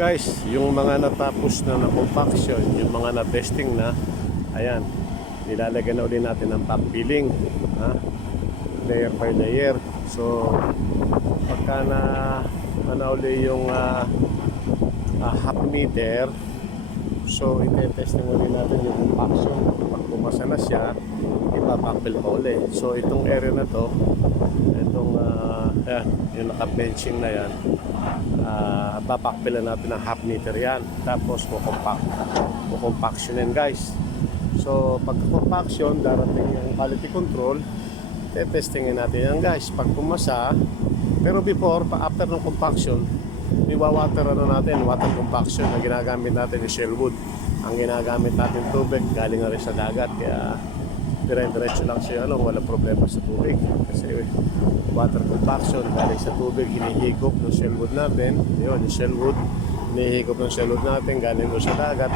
guys, yung mga natapos na compaction, yung mga na-testing na, ayan, nilalagyan na ulit natin ng backfilling, ha? Layer by layer. So pagka na uli yung half meter, so ite-testing ulit natin yung compaction. Pag pumasa na siya, ipapackfill pa ulit. So itong area na to, itong ayan, yung naka-benching na yan, papackfill natin ng half meter yan. Tapos kukompactionin guys. So pagka-compaction, darating yung quality control, testingin natin yan guys. Pag pumasa, pero before, after ng compaction, water natin, water compaction na ginagamit natin yung Shellwood. Ang ginagamit natin tubig galing na rin sa dagat, kaya dire-diretso lang siya, wala problema sa tubig kasi water compaction galing sa tubig, hinihigop ng Shellwood natin. Yun, yung Shellwood, hinihigop ng Shellwood natin galing sa dagat.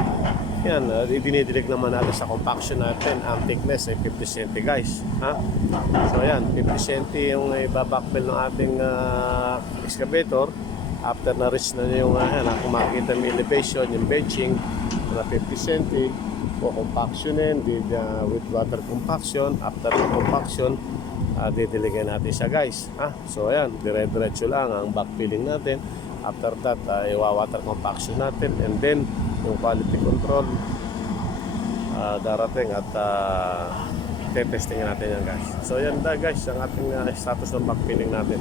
Yan, dinidilig naman natin sa compaction natin. Ang thickness ay 50 cm guys, ha? So yan, 50 cm yung ibabackfill ng ating excavator. After na reach na yung kung makikita yung elevation, yung benching na 50 cm, compactionin with water compaction. After the compaction, didiligan natin siya guys, ha? So ayan, dire-diretso lang ang backfilling natin. After that, iwa-water compaction natin, and then yung quality control darating at testingin natin yan guys. So yan guys, ang ating status ng backfilling natin.